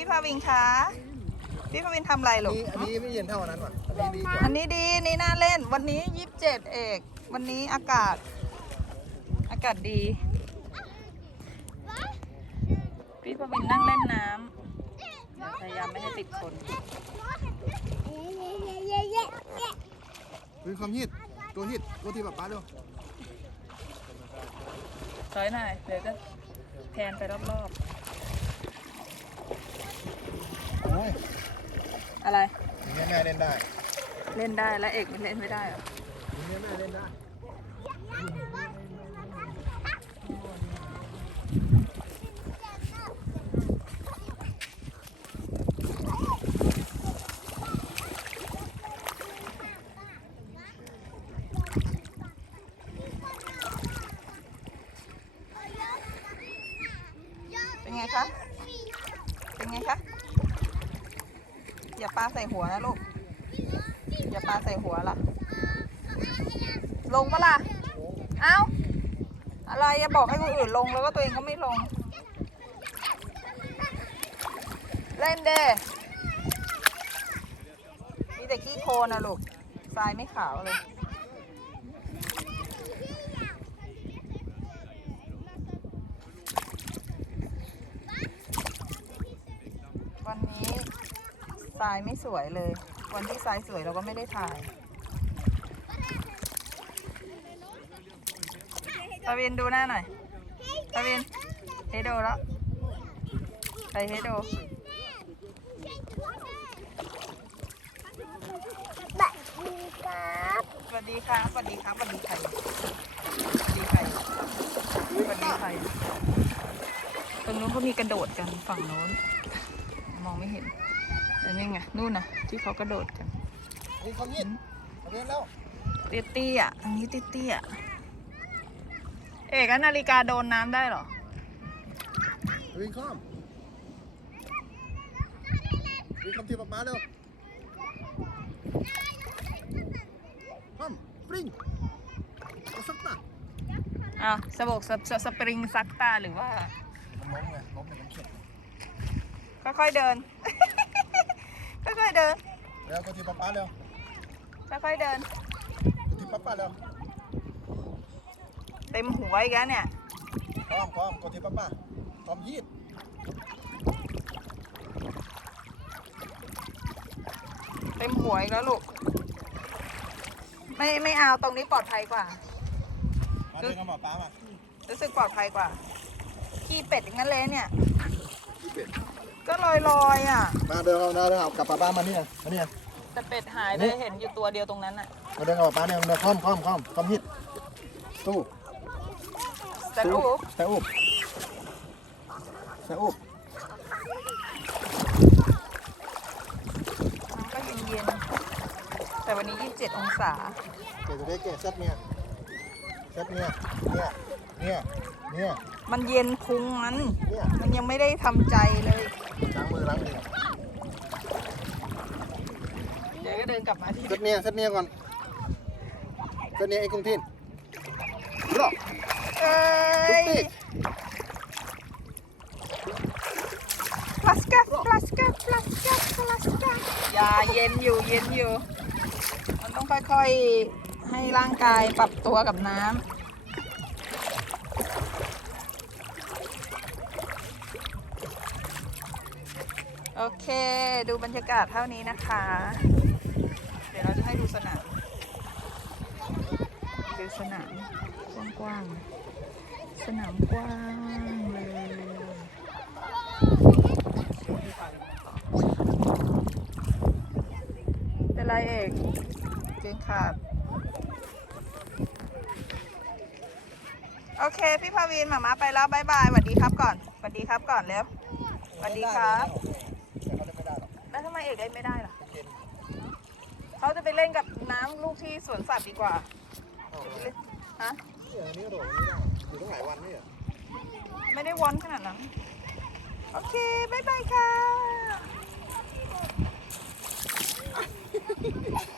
ี่พาวินคะพี่พาวินทำไรหรออันนี้ไม่เย็นเท่านั้นหรออันนี้ดี อันนี้น่าเล่น วันนี้ยีิบเจ็ดเอก วันนี้อากาศ อากาศดี พี่พาวินนั่งเล่นน้ำพยายามไม่ให้ติดคนคืนความฮิต ตัวฮิตตัวที่แบบป้าด้วยใช่ไหมเดี๋ยวจะแทนไปรอบๆไหมอะไรยิงแม่เล่นได้ เล่นได้แล้วเอกมันเล่นไม่ได้เหรอยิงแม่เล่นได้เป็นไงคะ เป็นไงคะอย่าปลาใส่หัวนะลูก อย่าปลาใส่หัวล่ะลงปะล่ะ เอา้า อะไรอย่าบอกให้คนอื่นลง แล้วก็ตัวเองก็ไม่ลง เล่นเด้มีแต่ขี้โคลนนะลูก ทรายไม่ขาวเลย วันนี้ทรายไม่สวยเลย วันที่ทรายสวยเราก็ไม่ได้ถ่าย ตะวินดูหน้าหน่อย ตะวิน เฮโดแล้วไปเฮโดสวัสดีครับ สวัสดีครับ สวัสดีไข่สวัสดีไข่สวัสดีไข่ตรงนู้นเขามีกระโดดกันฝั่งโน้น มองไม่เห็นอันนี้ไงนู่นนะที่เขากระโดดกันเรี้ยเตี้ยอ่ะอันนี้เตี้ยเตี้ยเอกนาฬิกาโดนน้ำได้หรอวิ่งข้ามวิ่งข้ามทีมาเร็วข้ามปริงสักตาอ่ะ สบกสสปริงสักตา หรือว่าค่อยๆเดินค่อยคเดินเร็วกดทีป๊าป้าเร็วค่อยคเดินกดทีป๊าป้าเร็วเต็มหัวอีแกเนี่ยพร้อมพร้อมกดทีป๊าป้าพร้อมยีดเต็มหัวอีแล้วลูก ไม่ไม่เอาตรงนี้ปลอดภัยกว่า มาดึงกระบอกป๊ามารู้สึกปลอดภัยกว่า ขี้เป็ดอย่างนั้นเลยเนี่ยก็ลอยลอยอ่ะ มาเดินเอาเดินเอากลับป้าบ้านมาเนี่ยมาเนี่ยแต่เป็ดหายเลยเห็นอยู่ตัวเดียวตรงนั้นอ่ะมาเดินเอาป้าเนี่ยเดินคล่อมคล่อมคล่อมคล่อมฮิตตู้แต่อุ๊บแต่อุ๊บแต่อุ๊บก็เย็นๆแต่วันนี้27องศาเกิดจะได้เกะดเซตเนี่ยเซตเนี่ยเนี่ยเนี่ยเนี่ยมันเย็นพุงมัน มันยังไม่ได้ทำใจเลยินกับมาที่เนียเสียเนียก่อนเสียเนียไอ้กรุงทินรอกติ๊กพลาสกัพลาสกัพลาสกัพลาสกัอย่าเย็นอยู่เย็นอยู่ มันต้องค่อยๆ ให้ร่างกายปรับตัวกับน้ำ โอเคดูบรรยากาศเท่านี้นะคะสนามคือสนามกว้างกว้าง สนามกว้างเลยแะไรเอกเกงขาดโอเคพี่พาวินหมามาไปแล้วบายบายสวัสดีครับก่อน สวัสดีครับก่อนเล้ว สวัสดีครับแล้วทำไมเอกเล่นไม่ได้ล่ะเขาจะไปเล่นกับน้ำลูกที่สวนสัตว์ดีกว่า ฮะอไยู่ตั้งหลายวันนี่อ่ะไม่ได้วันขนาดนั้น โอเค บ๊ายบายค่ะ